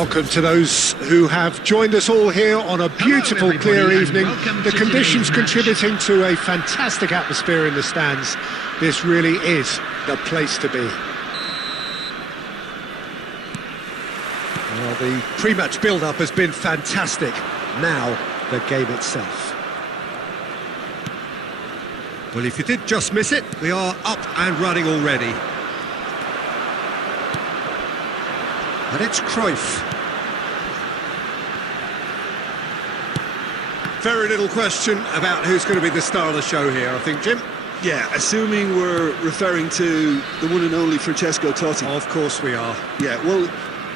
Welcome to those who have joined us all here on a beautiful, clear evening. The conditions contributing to a fantastic atmosphere in the stands. This really is the place to be. Well, the pre-match build-up has been fantastic. Now, the game itself. Well, if you did just miss it, we are up and running already. And it's Cruyff. Very little question about who's going to be the star of the show here, I think, Jim. Yeah, assuming we're referring to the one and only Francesco Totti. Of course we are. Yeah, well,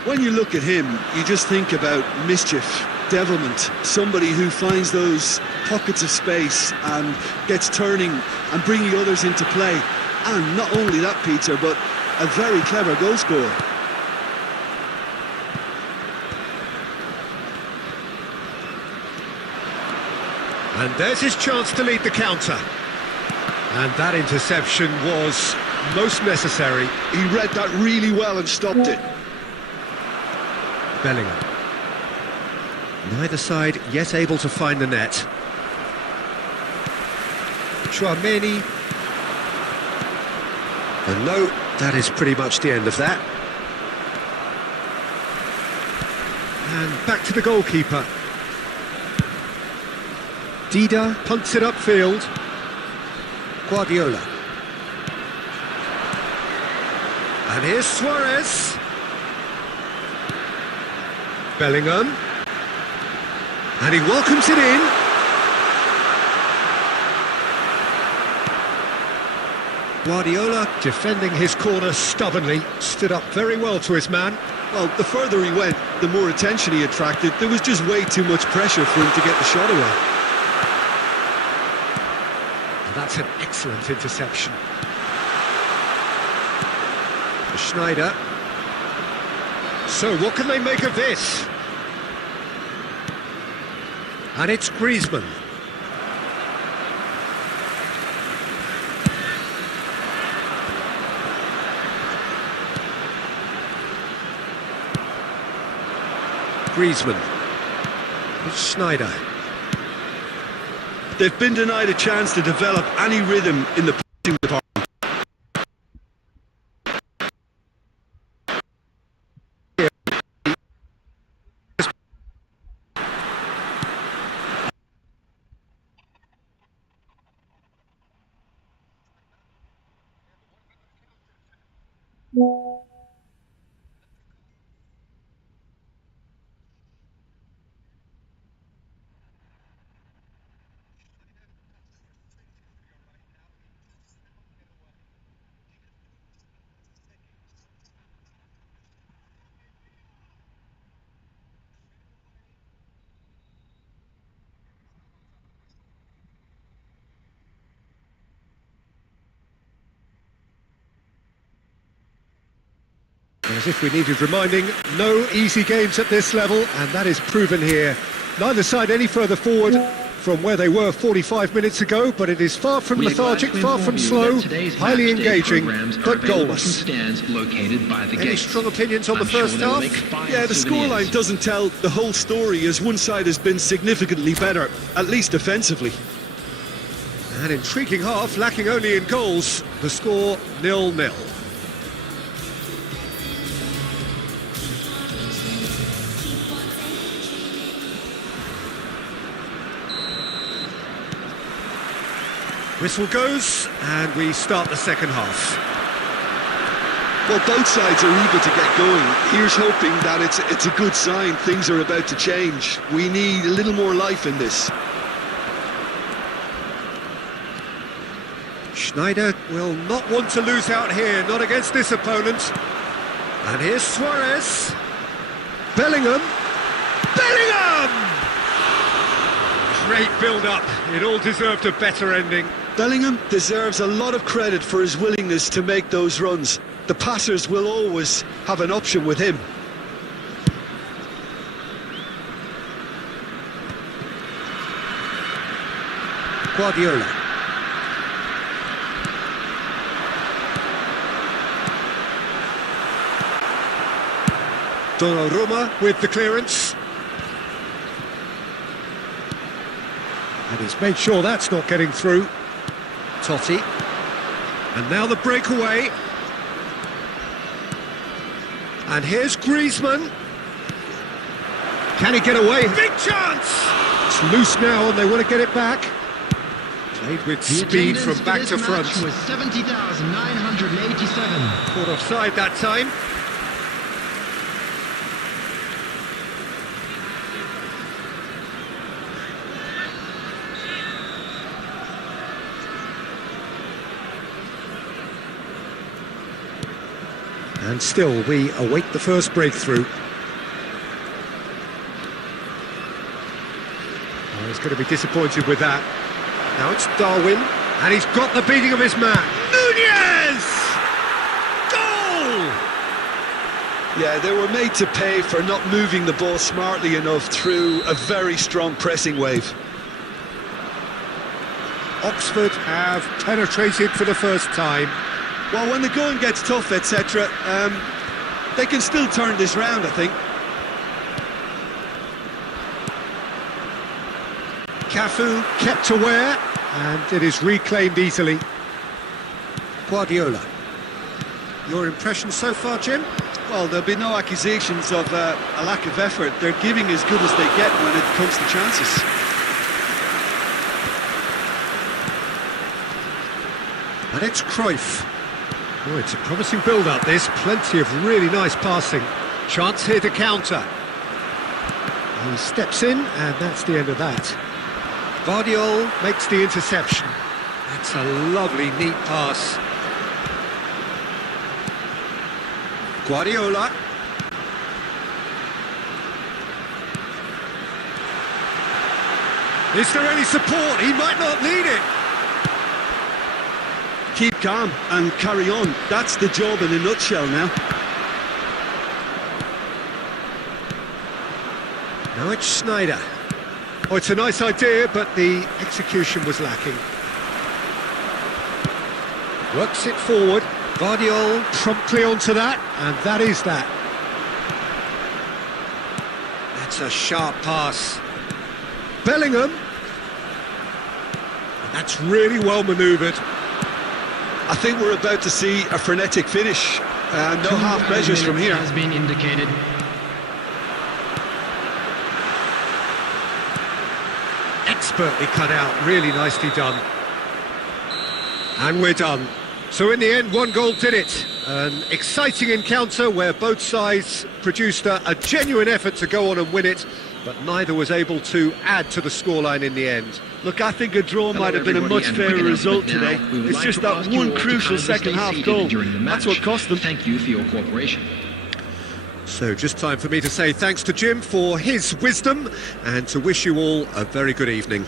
when you look at him, you just think about mischief, devilment, somebody who finds those pockets of space and gets turning and bringing others into play. And not only that, Peter, but a very clever goal scorer. And there's his chance to lead the counter. And that interception was most necessary. He read that really well and stopped it. Bellingham. Neither side yet able to find the net. Chouameni. And no, that is pretty much the end of that. And back to the goalkeeper. Dida punts it upfield. Guardiola. And here's Suarez. Bellingham. And he welcomes it in. Guardiola, defending his corner stubbornly, stood up very well to his man. Well, the further he went, the more attention he attracted. There was just way too much pressure for him to get the shot away. That's an excellent interception. Schneider. So what can they make of this? And it's Griezmann. Griezmann. It's Schneider. They've been denied a chance to develop any rhythm in the passing department. As if we needed reminding, no easy games at this level, and that is proven here. Neither side any further forward from where they were 45 minutes ago, but it is far from lethargic, far from slow, highly engaging, but goalless. Any strong opinions on the first half? Yeah, the scoreline doesn't tell the whole story, as one side has been significantly better, at least defensively. An intriguing half, lacking only in goals. The score 0-0. Whistle goes, and we start the second half. Well, both sides are eager to get going. Here's hoping that it's a good sign. Things are about to change. We need a little more life in this. Schneider will not want to lose out here, not against this opponent. And here's Suarez. Bellingham. Bellingham! Great build-up. It all deserved a better ending. Bellingham deserves a lot of credit for his willingness to make those runs. The passers will always have an option with him. Guardiola. Donnarumma with the clearance. And he's made sure that's not getting through. Totti. And now the breakaway. And here's Griezmann. Can he get away? Big chance! It's loose now and they want to get it back. Played with speed from back to front. Was 70,987. Caught offside that time. And still, we await the first breakthrough. Oh, he's going to be disappointed with that. Now it's Darwin, and he's got the beating of his man. Nunez! Goal! Yeah, they were made to pay for not moving the ball smartly enough through a very strong pressing wave. Oxford have penetrated for the first time. Well, when the going gets tough, etc., they can still turn this round, I think. Cafu kept aware, and it is reclaimed easily. Guardiola. Your impression so far, Jim? Well, there'll be no accusations of a lack of effort. They're giving as good as they get when it comes to chances. And it's Cruyff. Oh, it's a promising build-up, this. Plenty of really nice passing. Chance here to counter. He steps in, and that's the end of that. Vardiol makes the interception. That's a lovely, neat pass. Guardiola. Is there any support? He might not need it. Keep calm and carry on. That's the job in a nutshell now. Now it's Snyder. Oh, it's a nice idea, but the execution was lacking. Works it forward. Vardiol promptly onto that, and that is that. That's a sharp pass. Bellingham. And that's really well manoeuvred. I think we're about to see a frenetic finish. No half measures from here. Has been indicated. Expertly cut out, really nicely done. And we're done. So in the end, one goal did it. An exciting encounter where both sides produced a genuine effort to go on and win it, but neither was able to add to the scoreline in the end. Look, I think a draw might have been a much fairer result today. It's just that one crucial second half goal. That's what cost them. Thank you for your cooperation. So just time for me to say thanks to Jim for his wisdom and to wish you all a very good evening.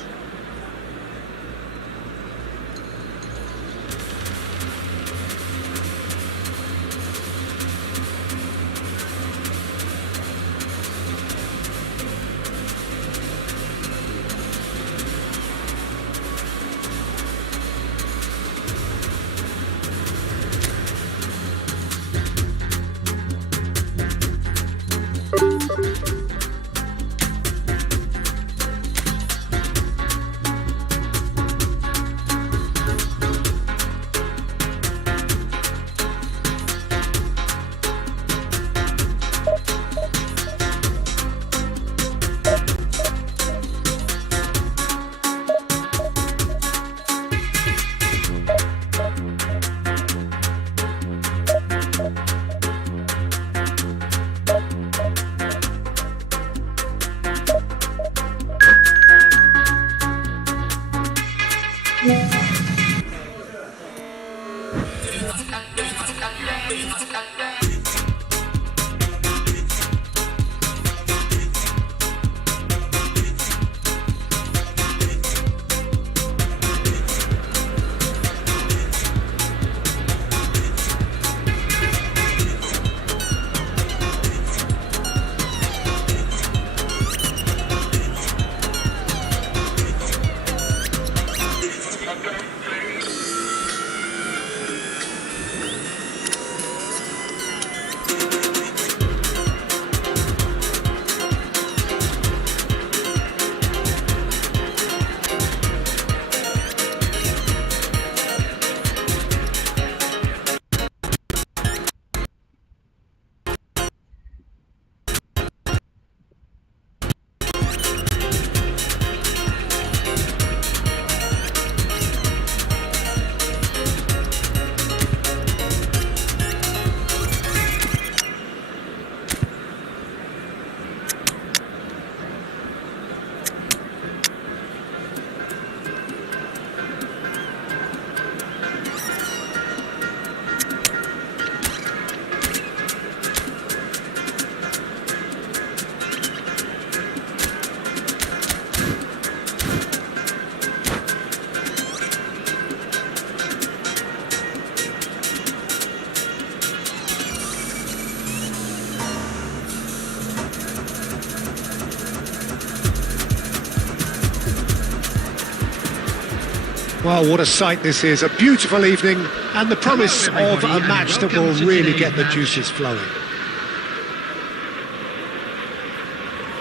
Well, what a sight this is. A beautiful evening and the promise Hello, of a everybody, match and that will welcome to really today's get the match. juices flowing.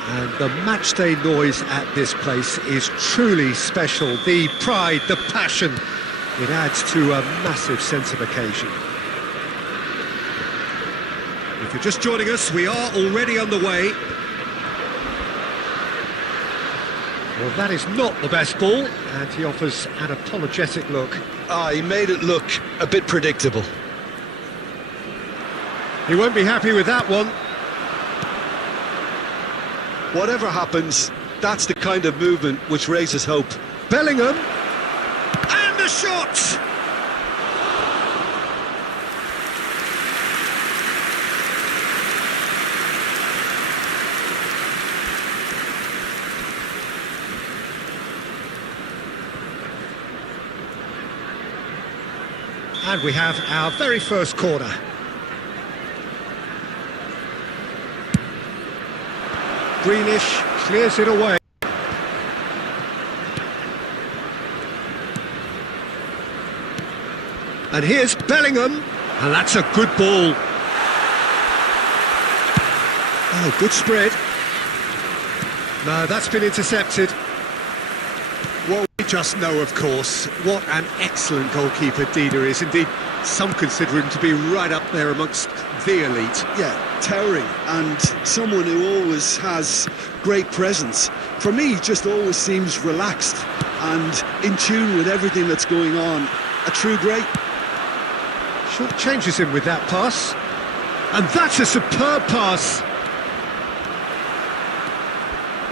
And the matchday noise at this place is truly special. The pride, the passion, it adds to a massive sense of occasion. If you're just joining us, we are already underway. Well, that is not the best ball, and he offers an apologetic look. He made it look a bit predictable. He won't be happy with that one. Whatever happens, that's the kind of movement which raises hope. Bellingham. And the shot! And we have our very first corner. Greenish clears it away. And here's Bellingham. And that's a good ball. Oh, good spread. No, that's been intercepted. Well, we just know, of course, what an excellent goalkeeper Dida is. Indeed, some consider him to be right up there amongst the elite. Yeah, towering, and someone who always has great presence. For me, he just always seems relaxed and in tune with everything that's going on. A true great. Short changes him with that pass. And that's a superb pass.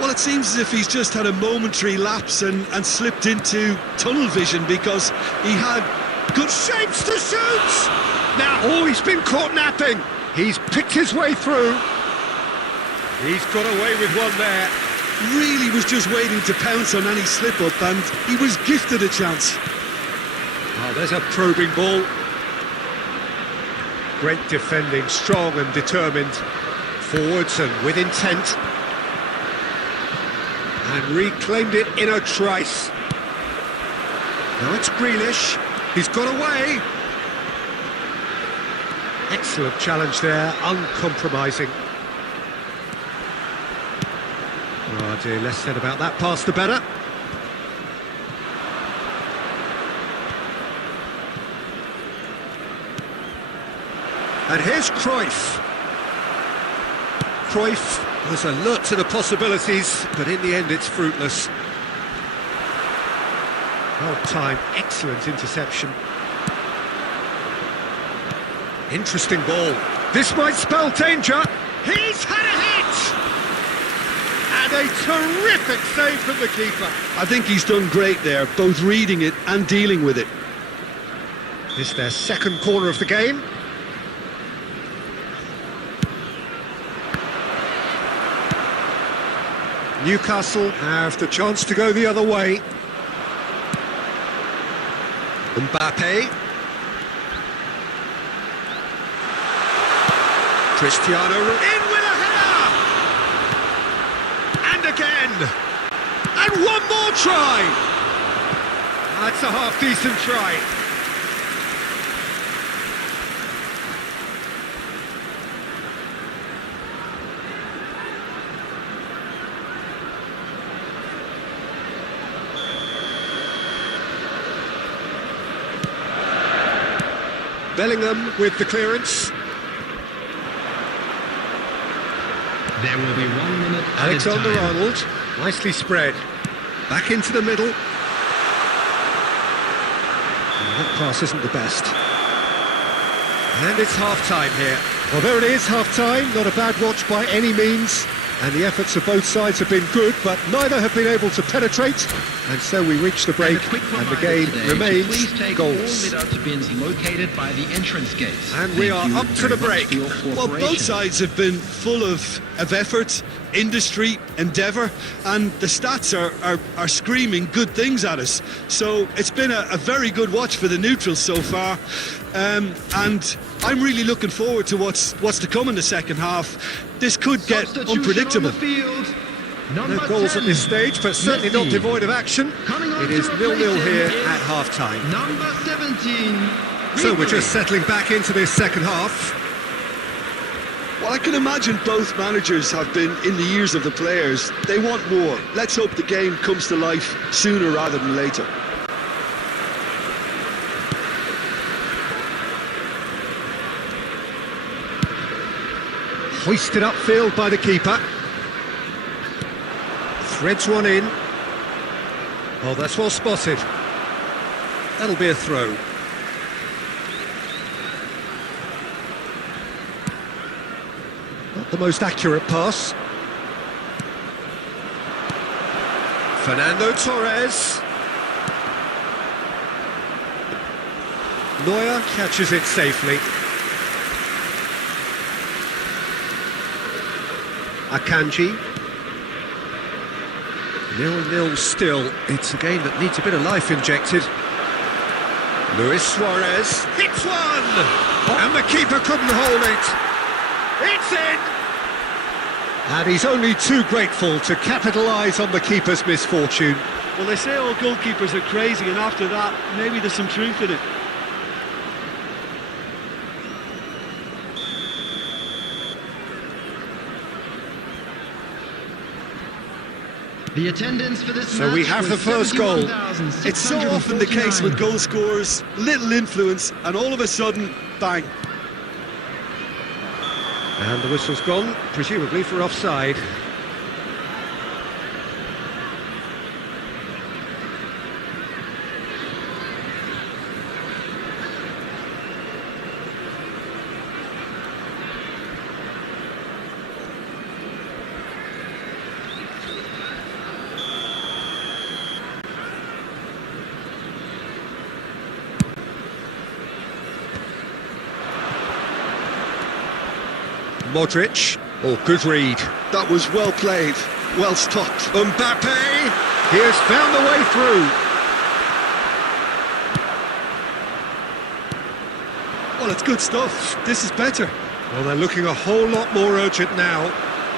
Well, it seems as if he's just had a momentary lapse and slipped into tunnel vision, because he had good Shapes to shoot! Now, oh, he's been caught napping. He's picked his way through. He's got away with one there. really was just waiting to pounce on any slip-up, and he was gifted a chance. Oh, there's a probing ball. Great defending, strong and determined. Forwards and with intent. And reclaimed it in a trice. Now it's Grealish. He's got away. Excellent challenge there, uncompromising. Oh dear, less said about that pass the better. And here's Cruyff. Cruyff was alert to the possibilities, but in the end it's fruitless. Well timed, excellent interception. Interesting ball. This might spell danger. He's had a hit! And a terrific save from the keeper. I think he's done great there, both reading it and dealing with it. This is their second corner of the game. Newcastle have the chance to go the other way. Mbappe. Cristiano in with a header! And again! And one more try! That's a half-decent try. Bellingham with the clearance. There will be 1 minute added Alexander time. Arnold, nicely spread. Back into the middle. And that pass isn't the best. And it's half-time here. Well, there it is, half-time. Not a bad watch by any means. And the efforts of both sides have been good, but neither have been able to penetrate. And so we reach the break, And a quick and the reminder game today to remains please take all goalless. mid-out bins located by the entrance gates. And we Thank are you up to very the much break. for your Well, both cooperation. sides have been full of effort, industry, endeavour, and the stats are screaming good things at us. So it's been a very good watch for the neutrals so far, and I'm really looking forward to what's to come in the second half. This could get Substitution unpredictable. on the field. No goals at this stage, but certainly not devoid of action. It is 0-0 here at half-time. Number 17. So we're just settling back into this second half. Well, I can imagine both managers have been in the ears of the players. They want more. Let's hope the game comes to life sooner rather than later. Hoisted upfield by the keeper. Threads one in. Oh, that's well spotted. That'll be a throw. Not the most accurate pass. Fernando Torres. Neuer catches it safely. Akanji. 0-0 still. It's a game that needs a bit of life injected. Luis Suarez hits one! And the keeper couldn't hold it. It's in! And he's only too grateful to capitalise on the keeper's misfortune. Well, they say all goalkeepers are crazy, and after that, maybe there's some truth in it. The attendance for this So match we have was the first goal. 71,649. It's so often the case with goal scorers, little influence, and all of a sudden, bang. And the whistle's gone, presumably for offside. Modric. Oh, good read. That was well played, well stopped. Mbappe. He has found the way through. Well, it's good stuff. This is better. Well, they're looking a whole lot more urgent now.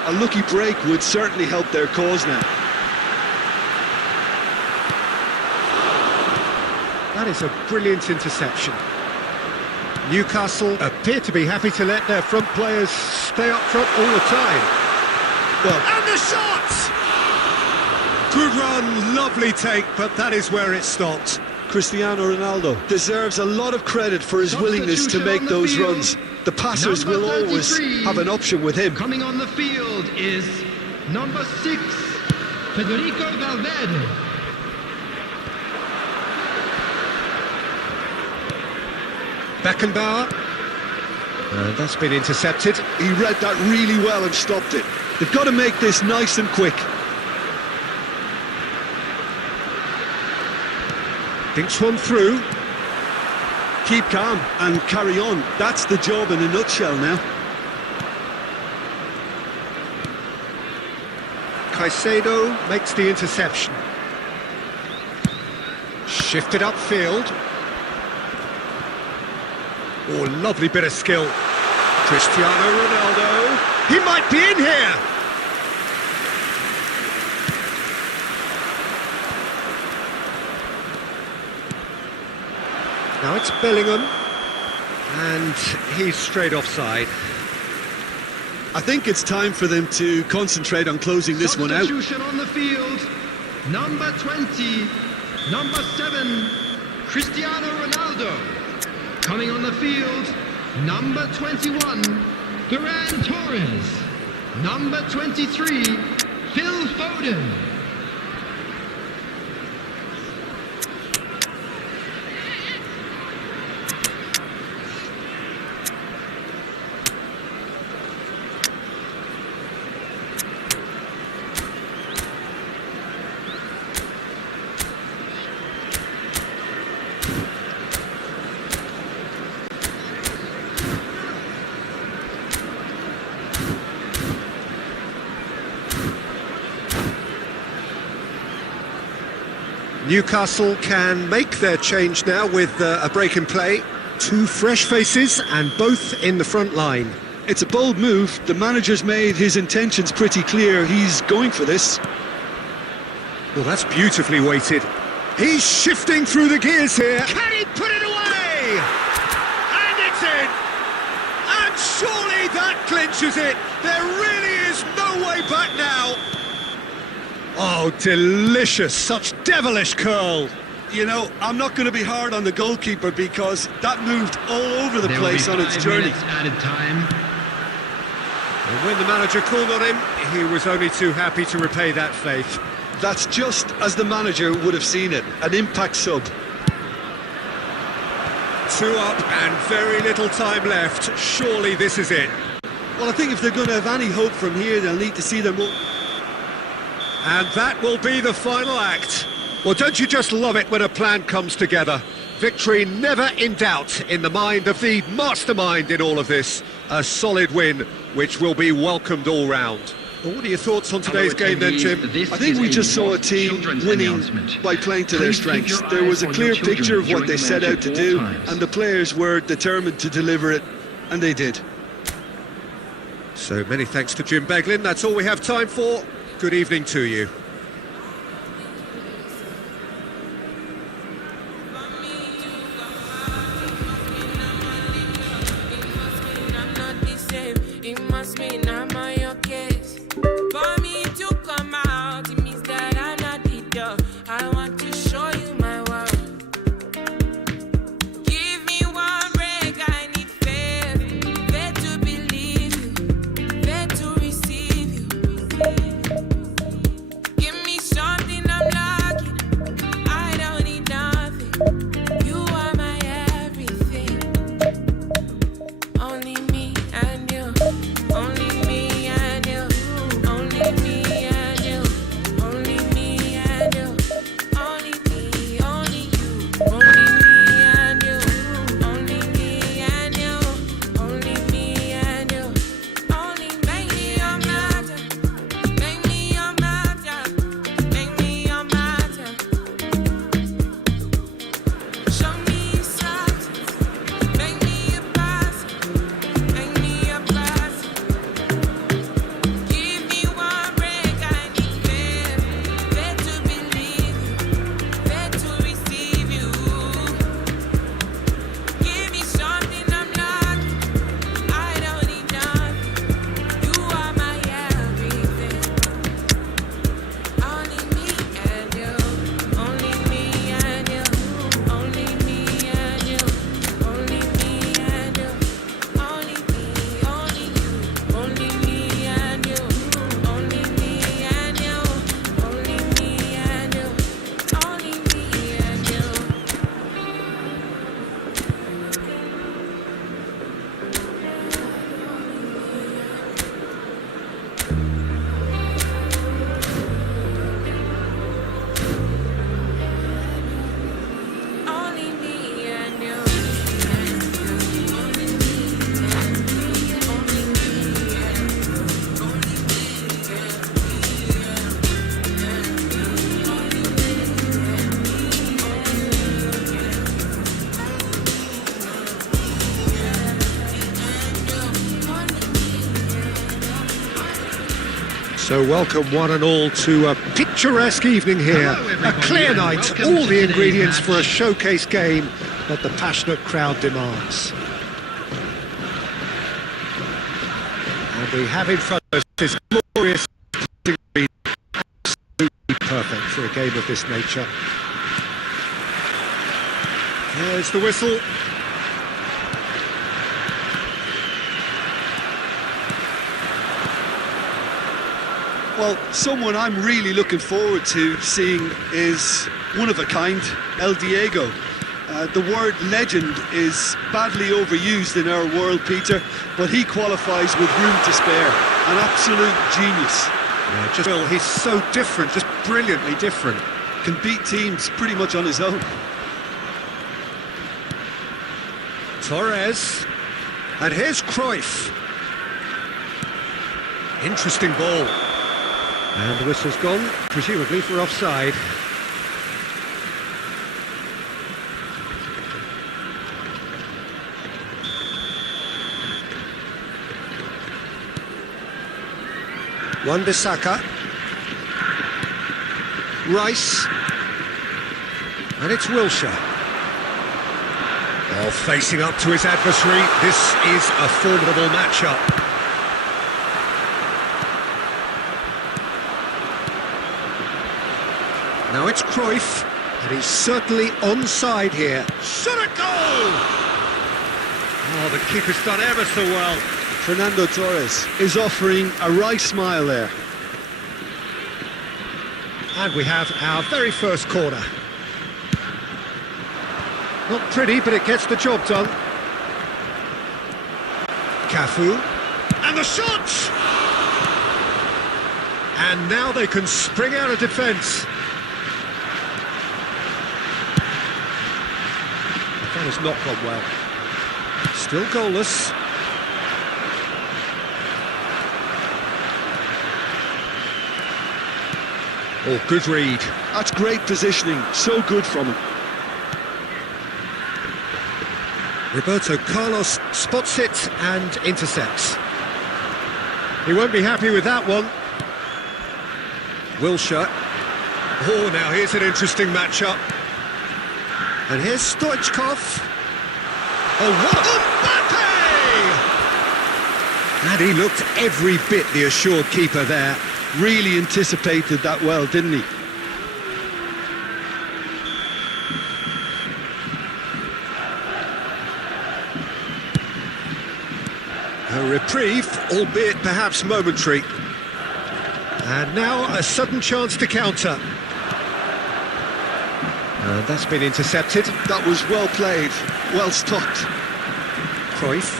A lucky break would certainly help their cause now. That is a brilliant interception. Newcastle appear to be happy to let their front players stay up front all the time. Well, And the shot! Good run, lovely take, but that is where it stopped. Cristiano Ronaldo deserves a lot of credit for his willingness to make those runs. The passers Number will always 33. have an option with him. Coming on the field is number 6, Federico Valverde. Beckenbauer. And that's been intercepted. He read that really well and stopped it. They've got to make this nice and quick. Thinks one through. Keep calm and carry on. That's the job in a nutshell now. Caicedo makes the interception. Shifted upfield. Oh, lovely bit of skill. Cristiano Ronaldo. He might be in here. Now it's Bellingham. And he's straight offside. I think it's time for them to concentrate on closing this one out. Substitution on the field. Number 20, number 7, Cristiano Ronaldo. Coming on the field, number 21, Ferran Torres. Number 23, Phil Foden. Newcastle can make their change now with a break in play. Two fresh faces and both in the front line. It's a bold move. The manager's made his intentions pretty clear. He's going for this. Well, that's beautifully weighted. He's shifting through the gears here. Can he put it away? And it's in! And surely that clinches it! There really is no way back now! Oh, delicious. Such devilish curl. You know, I'm not going to be hard on the goalkeeper because that moved all over the There will place be on its 5 journey. minutes added time. And when the manager called on him, he was only too happy to repay that faith. That's just as the manager would have seen it, an impact sub. 2 up and very little time left. Surely this is it. Well, I think if they're going to have any hope from here, they'll need to see them all. And that will be the final act. Well, don't you just love it when a plan comes together? Victory never in doubt in the mind of the mastermind in all of this. A solid win, which will be welcomed all round. Well, what are your thoughts on today's game then, Jim? I think we just saw a team winning by playing to their strengths. There was a clear picture of what they set out to do, and the players were determined to deliver it, and they did. So many thanks to Jim Beglin. That's all we have time for. Good evening to you. It must mean I'm on your case. For me to come out, it means that I'm not the dog. I want to show you my world. Give me one break, I need faith. Faith to believe you, faith to receive you. Give me something I'm lacking. I don't need nothing. You are my everything. Only me and you. Only me and you, only me and you, only me and you, only me, only you, only me and you, only me and you, only me and you, only make me your matter, make me your matter, make me your matter. Show me something, make me a person, make me a person. Give me one break, I need faith. Faith to believe you, faith to receive you. Give me something I'm lacking. I don't need nothing. You are my everything. Only me and you, only me and you, only me and you, only me and you, only me, only you, only me and you, only me and you, only me and you, only me and you. Only me and you. So welcome one and all to a picturesque evening here. Hello, A everybody, clear and night, welcome all to the today's ingredients match. for a showcase game that the passionate crowd demands. And we have in front of us this glorious green, absolutely perfect for a game of this nature. There's the whistle. Well, someone I'm really looking forward to seeing is one of a kind, El Diego. The word legend is badly overused in our world, Peter, but he qualifies with room to spare. An absolute genius. Yeah, just Will, he's so different, just brilliantly different. Can beat teams pretty much on his own. Torres. And here's Cruyff. Interesting ball. And the whistle's gone, presumably for offside. Wan-Bissaka. Rice. And it's Wilshere. Oh, facing up to his adversary. This is a formidable matchup. Now it's Cruyff, and he's certainly onside here. Shot a goal! Oh, the keeper's done ever so well. Fernando Torres is offering a wry smile there. And we have our very first corner. Not pretty, but it gets the job done. Cafu. And the shot! And now they can spring out of defence. That has not gone well. Still goalless. Oh, good read. That's great positioning, so good from him. Roberto Carlos spots it and intercepts. He won't be happy with that one. Wilshere. Oh, now here's an interesting matchup. And here's Stoichkov. Oh, what a... Mbappe! And he looked every bit the assured keeper there. Really anticipated that well, didn't he? A reprieve, albeit perhaps momentary. And now a sudden chance to counter. And that's been intercepted. That was well played, well stopped. Cruyff.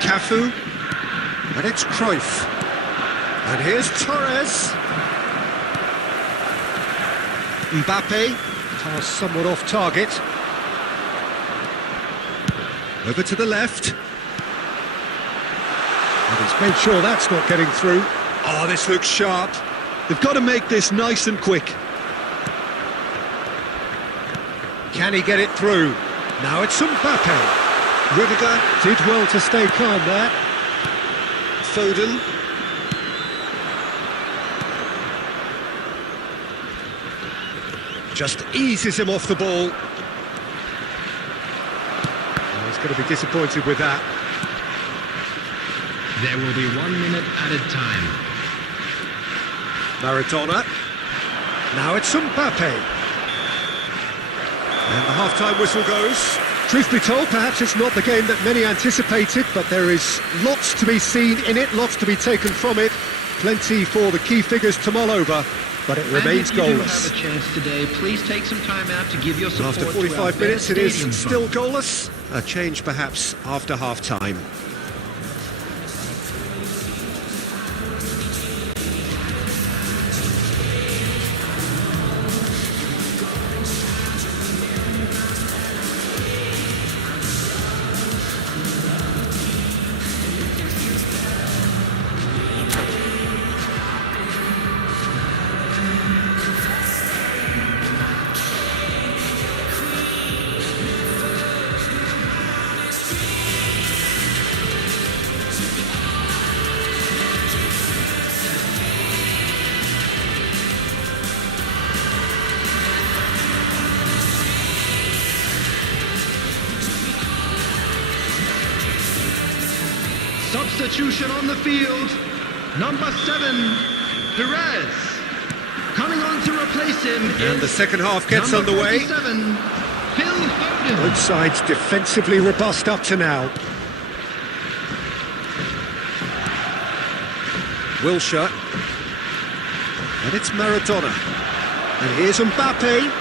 Cafu. And it's Cruyff. And here's Torres. Mbappe. Pass somewhat off target. Over to the left. And he's made sure that's not getting through. Oh, this looks sharp. They've got to make this nice and quick. Can he get it through? Now it's Mbappe. Rudiger did well to stay calm there. Foden. Just eases him off the ball. Oh, he's going to be disappointed with that. There will be 1 minute added time. Maradona. Now it's Mbappe. And the half-time whistle goes. Truth be told, perhaps it's not the game that many anticipated, but there is lots to be seen in it, lots to be taken from it. Plenty for the key figures to mull over, but it remains and if you do goalless. have a chance today, please take some time out to give your support. After to our 45 minutes, it is stadium still fund. goalless. A change perhaps after half-time. Substitution on the field. Number 7, Perez. Coming on to replace him And the second half gets number underway. 47, Phil Foden. Both sides defensively robust up to now. Wilshere. And it's Maradona. And here's Mbappe.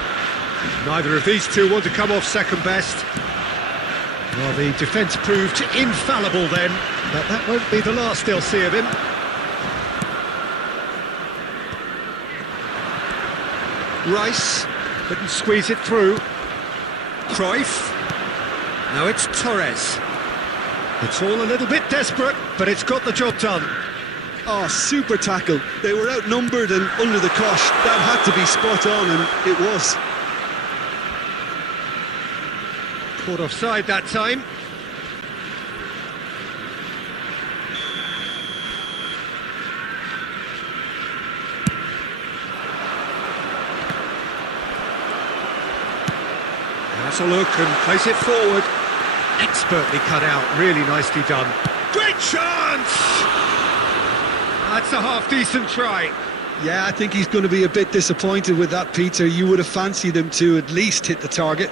Neither of these two want to come off second best. Well, the defence proved infallible then, but that won't be the last they'll see of him. Rice couldn't squeeze it through. Cruyff. Now it's Torres. It's all a little bit desperate, but it's got the job done. Oh, super tackle. They were outnumbered and under the cosh. That had to be spot on, and it was. Caught offside that time. That's a look and place it forward. Expertly cut out, really nicely done. Great chance! That's a half-decent try. Yeah, I think he's going to be a bit disappointed with that, Peter. You would have fancied him to at least hit the target.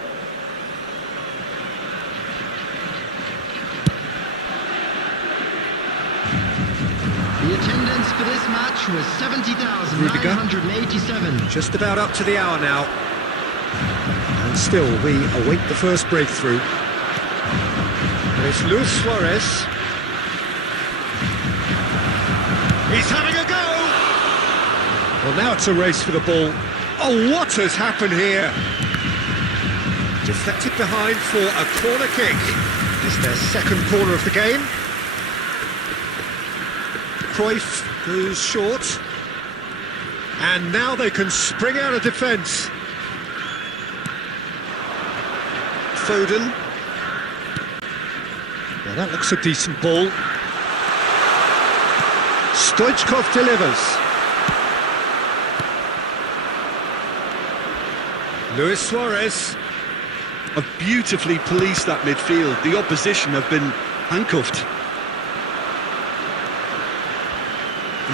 The attendance for this match was 70,987. Just about up to the hour now. And still, we await the first breakthrough. And it's Luis Suarez. He's having a go! Well, now it's a race for the ball. Oh, what has happened here? Deflected behind for a corner kick. It's their second corner of the game. Cruyff goes short. And now they can spring out of defence. Foden. Well, that looks a decent ball. Stoichkov delivers. Luis Suarez. Have beautifully policed that midfield. The opposition have been handcuffed.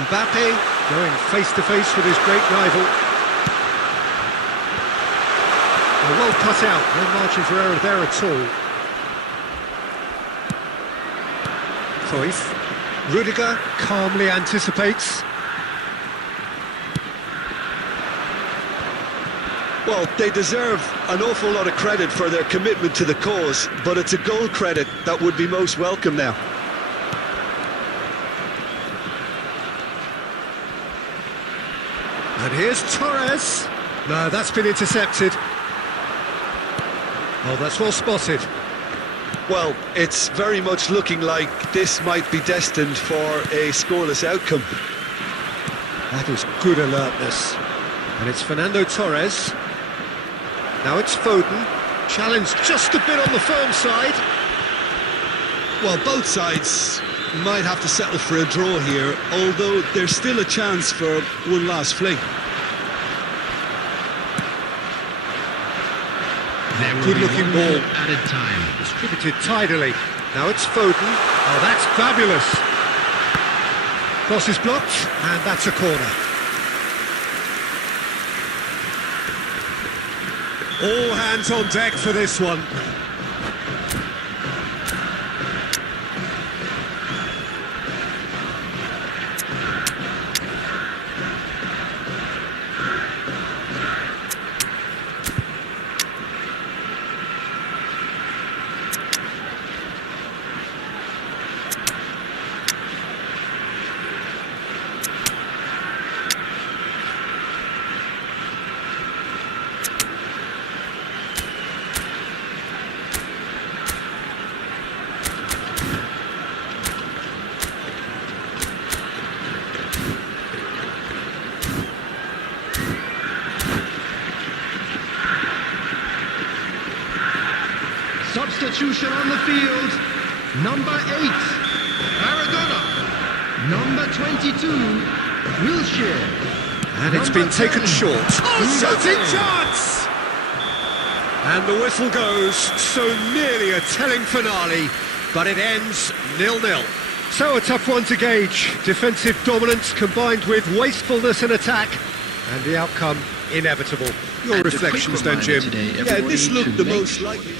Mbappe going face-to-face with his great rival. Well cut out, no margin for error there at all. Cruyff. Rudiger calmly anticipates. Well, they deserve an awful lot of credit for their commitment to the cause, but it's a goal credit that would be most welcome now. And here's Torres. No, that's been intercepted. Oh, that's well spotted. Well, it's very much looking like this might be destined for a scoreless outcome. That is good alertness. And it's Fernando Torres. Now it's Foden. Challenged just a bit on the firm side. Well, both sides might have to settle for a draw here, although there's still a chance for one last fling. Good-looking ball. Added time. Distributed tidily. Now it's Foden. Oh, that's fabulous. Cross is blocked, and that's a corner. All hands on deck for this one. Substitution on the field. Number 8, Maradona. Number 22, Wilshere. And it's been taken short. Oh, shooting chance! And the whistle goes, so nearly a telling finale, but it ends 0-0. So a tough one to gauge. Defensive dominance combined with wastefulness in attack, and the outcome inevitable. Your And a reflections quick then, Jim? reminder today, Yeah, everybody, this looked to the make most sure likely.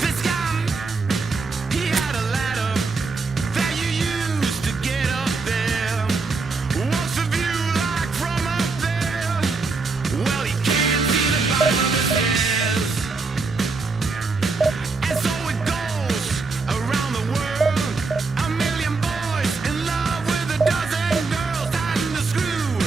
This guy, he had a ladder that you used to get up there. What's the view like from up there? Well, you can't see the bottom of the stairs. And so it goes around the world. A million boys in love with a dozen girls tighten the screw.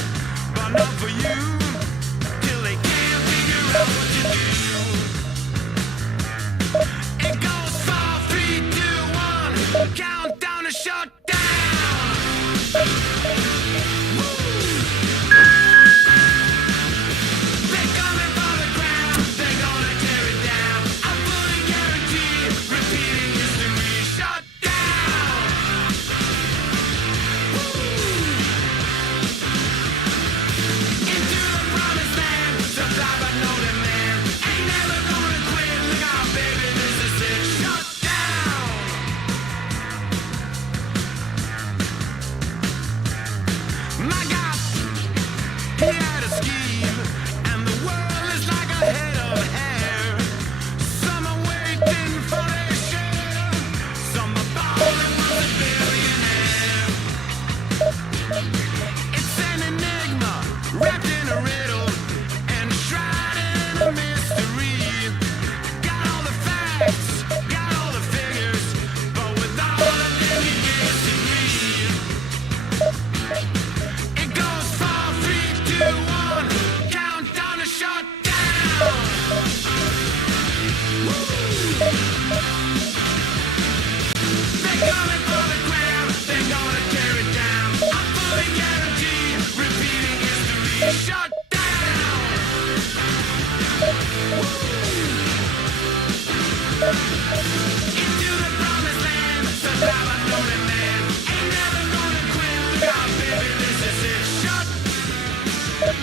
Into the promised land, survive a lonely man. Ain't never gonna quit, nah, baby, this is it. Shut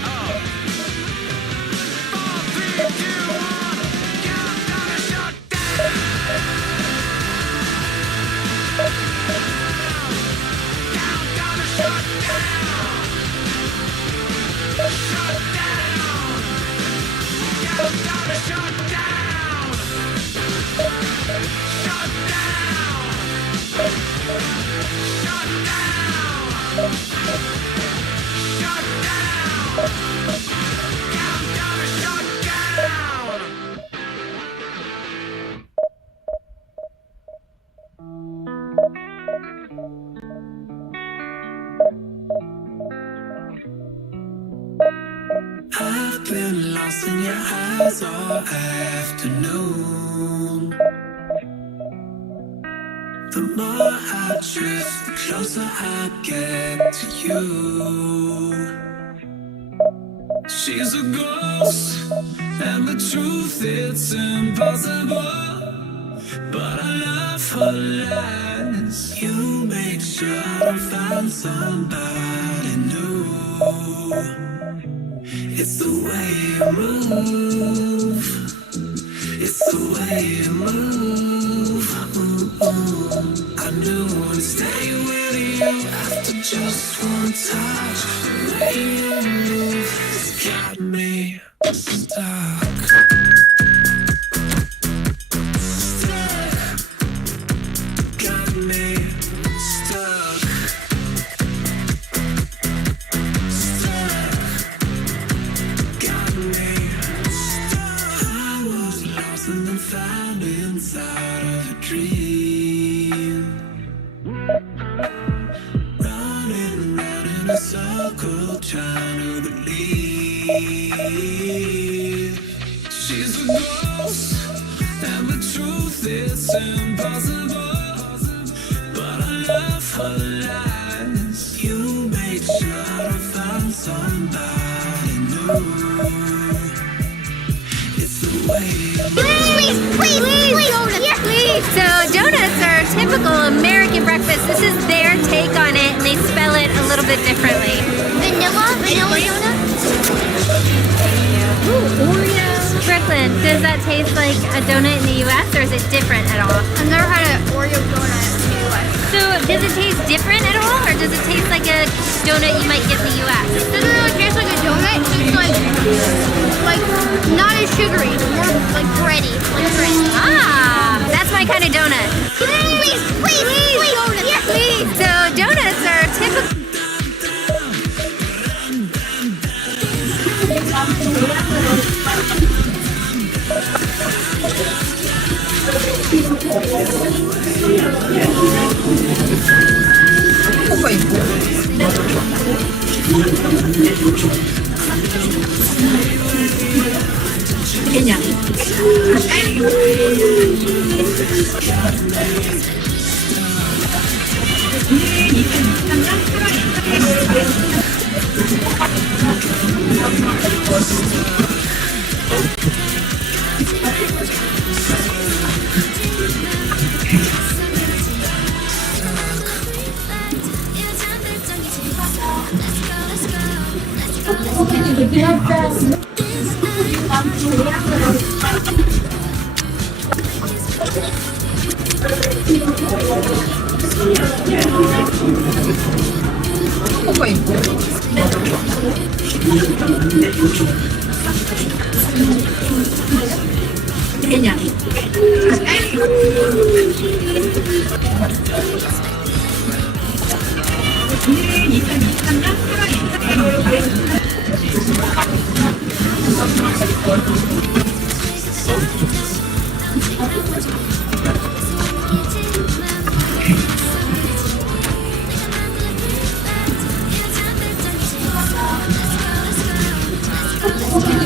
up. 4, 3, 2, 1, countdown to shut down. Countdown to shut down. Shut down. Countdown to shut down. Shut down. Shut down. Shut down. Countdown to shut down. I've been lost in your eyes all afternoon. The more I drift, the closer I get to you. She's a ghost, and the truth, it's impossible. But I love her lies. You make sure I find somebody new. It's the way you move. It's the way you move. I knew I'd stay with you after just one touch. The way you move has got me stuck. Stuck. Got me stuck. Got me stuck. I was lost and then found inside of a dream. Running round in a circle, trying to believe. She's a ghost, and the truth is impossible. But I love her lies. You make sure I find somebody new. It's the way you move. Please, please. So donuts are a typical American breakfast. This is their take on it, and they spell it a little bit differently. Vanilla donut? Ooh, Oreo. Brooklyn, does that taste like a donut in the U.S. or is it different at all? I've never had an Oreo donut in the US. So does it taste different at all, or does it taste like a donut you might get in the U.S.? It doesn't really taste like a donut. It tastes like not as sugary, more like bready, like bread. Ah, that's my kind of donut. Please, donuts. Yes, please. So donuts are typical.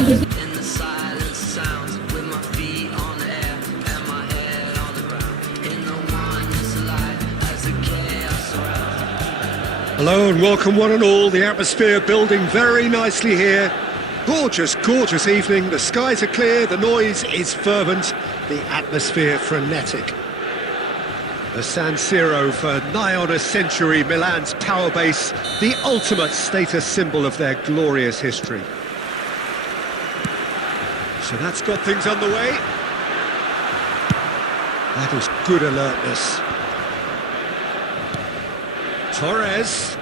In the silence sounds with my feet on the air and my head on the ground. In the oneness of light as the chaos surrounds. Hello and welcome one and all. The atmosphere building very nicely here. Gorgeous, gorgeous evening. The skies are clear, the noise is fervent, The atmosphere frenetic. The San Siro for nigh on a century, Milan's power base, the ultimate status symbol of their glorious history. So that's got things underway. That is good alertness. Torres.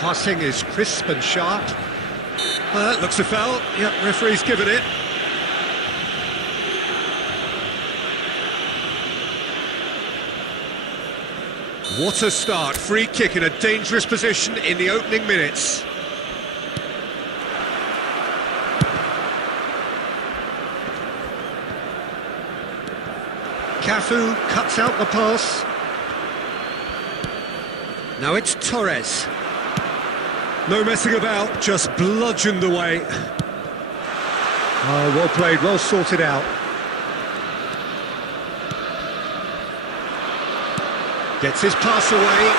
Passing is crisp and sharp. Well, that looks a foul. Yep, referee's given it. What a start. Free kick in a dangerous position in the opening minutes. Cafu cuts out the pass. Now it's Torres. No messing about, just bludgeoned away. Oh, well played, well sorted out. Gets his pass away.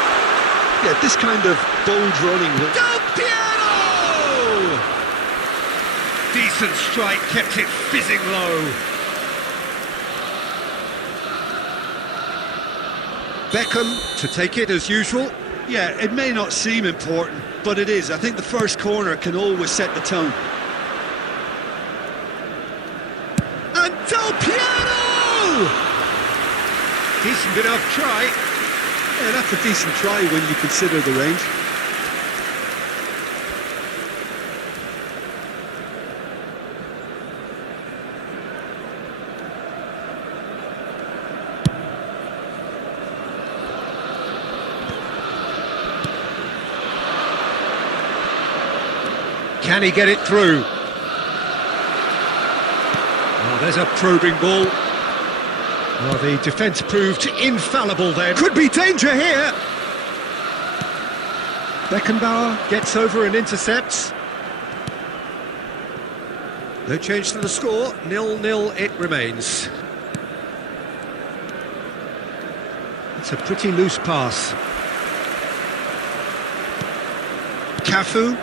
Yeah, this kind of bold running. Del Piero! Decent strike, kept it fizzing low. Beckham to take it as usual. Yeah, it may not seem important, but it is. I think the first corner can always set the tone. And Del Piero! Decent enough try. Yeah, that's a decent try when you consider the range. Can he get it through? Oh, there's a probing ball. Oh, the defence proved infallible then. Could be danger here. Beckenbauer gets over and intercepts. No change to the score. 0-0 it remains. It's a pretty loose pass. Cafu.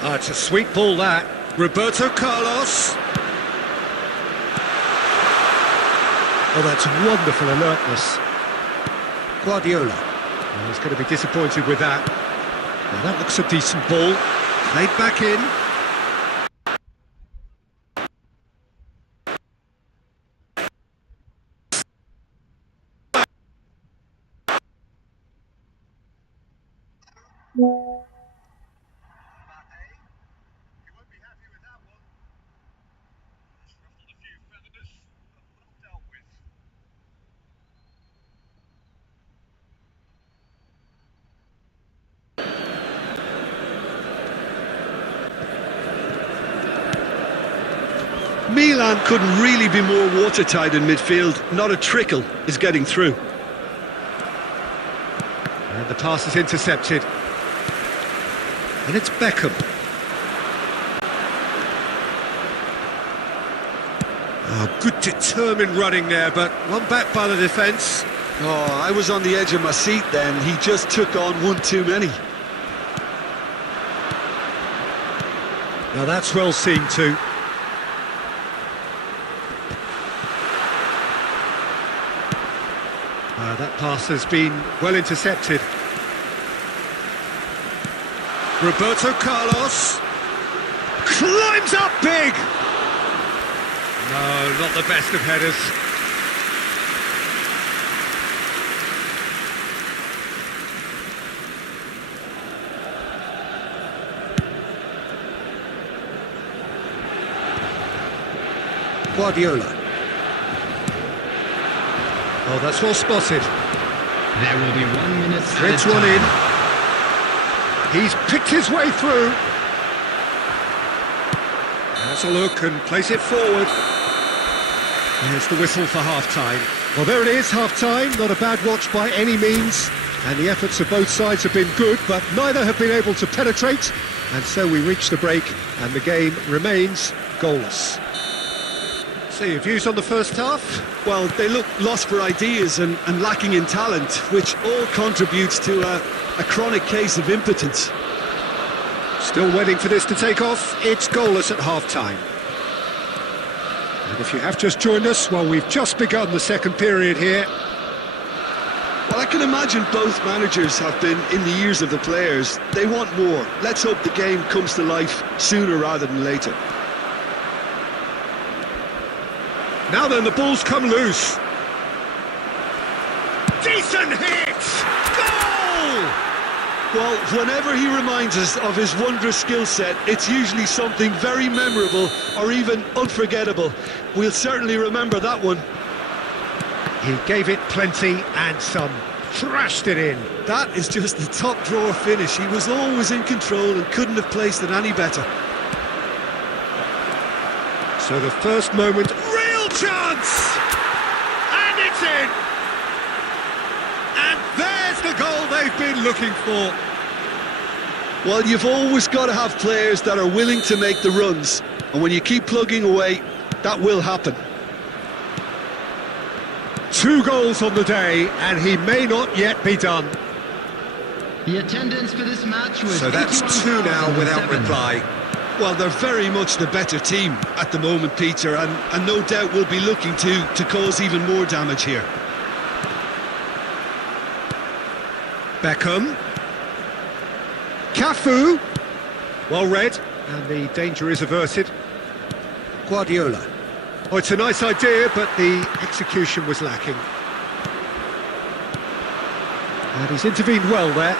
Oh, it's a sweet ball that. Roberto Carlos. Oh, that's wonderful alertness. Guardiola. Oh, he's going to be disappointed with that. Now that looks a decent ball. Played back in. Milan couldn't really be more watertight in midfield. Not a trickle is getting through. And the pass is intercepted. And it's Beckham. Oh, good determined running there, but one back by the defence. Oh, I was on the edge of my seat then. He just took on one too many. Now that's well seen too. That pass has been well intercepted. Roberto Carlos climbs up big. No, not the best of headers. Guardiola. Oh, that's well spotted. There will be 1 minute. Threads one in. He's picked his way through. Has a look and plays it forward. There's the whistle for half-time. Well, there it is, half-time. Not a bad watch by any means. And the efforts of both sides have been good, but neither have been able to penetrate. And so we reach the break, and the game remains goalless. So your views on the first half? Well, they look lost for ideas and lacking in talent, which all contributes to a chronic case of impotence. Still waiting for this to take off. It's goalless at half-time. And if you have just joined us, well, we've just begun the second period here. Well, I can imagine both managers have been in the ears of the players. They want more. Let's hope the game comes to life sooner rather than later. Now then, the ball's come loose. Decent hit! Goal! Well, whenever he reminds us of his wondrous skill set, it's usually something very memorable or even unforgettable. We'll certainly remember that one. He gave it plenty and some. Thrashed it in. That is just the top drawer finish. He was always in control and couldn't have placed it any better. So the first moment... Real chance! And it's in! And there's the goal they've been looking for. Well, you've always got to have players that are willing to make the runs. And when you keep plugging away, that will happen. 2 goals on the day, and he may not yet be done. The attendance for this match was So that's 2 now without reply. Well, they're very much the better team at the moment, Peter, and no doubt will be looking to cause even more damage here. Beckham. Cafu. Well read, and the danger is averted. Guardiola. Oh, it's a nice idea, but the execution was lacking. And he's intervened well there.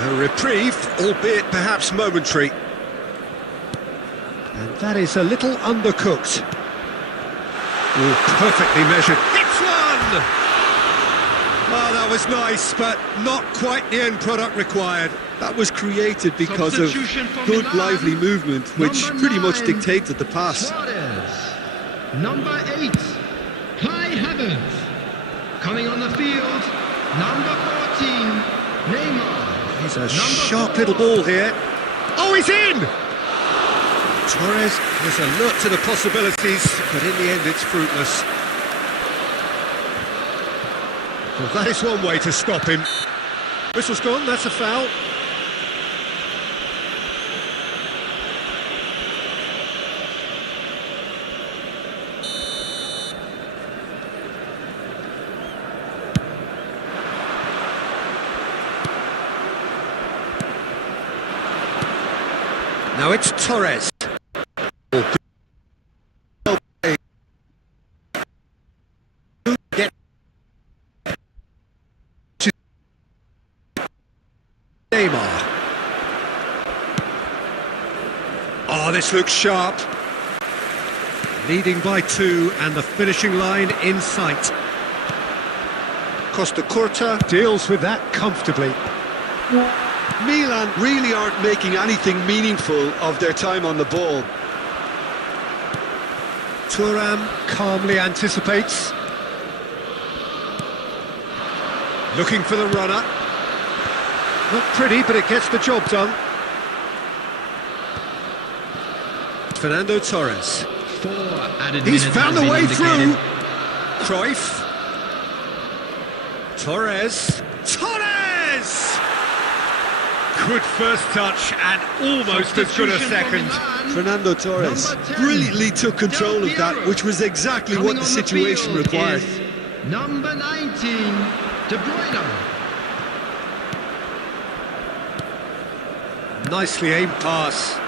A reprieve, albeit perhaps momentary. And that is a little undercooked. Oh, perfectly measured. Hits one! Oh, that was nice, but not quite the end product required. That was created because of Substitution for good, Milan. lively movement, which Number pretty much 9, dictated the pass. Suarez. Number 8, Kai Havertz. Coming on the field, number 14, Neymar. He's a Number sharp 4, little ball here. Oh, he's in! Torres is alert to the possibilities, but in the end it's fruitless. Well, that is one way to stop him. Whistle's gone, that's a foul. Now it's Torres. Neymar. Oh, this looks sharp. Leading by 2 and the finishing line in sight. Costa Curta deals with that comfortably. Milan really aren't making anything meaningful of their time on the ball. Thuram calmly anticipates. Looking for the runner. Not pretty, but it gets the job done. Fernando Torres. 4 added He's minutes found has a been way indicated. through. Cruyff. Torres. Torres! Good first touch and almost as good a Substitution for second. Milan. Fernando Torres Number 10, brilliantly took control of that, which was exactly Coming what the on situation field required. is number 19, De Bruyne. Nicely aimed pass.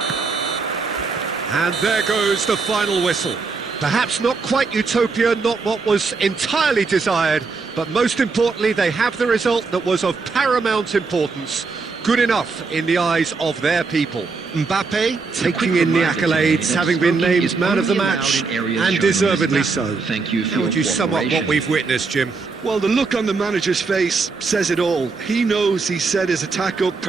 And there goes the final whistle. Perhaps not quite utopia, not what was entirely desired, but most importantly, they have the result that was of paramount importance. Good enough in the eyes of their people. Mbappe taking in the accolades, having been named man of the match, and deservedly so. Thank you for How your would you sum up what cooperation. we've witnessed, Jim? Well, the look on the manager's face says it all. He knows he set his attack up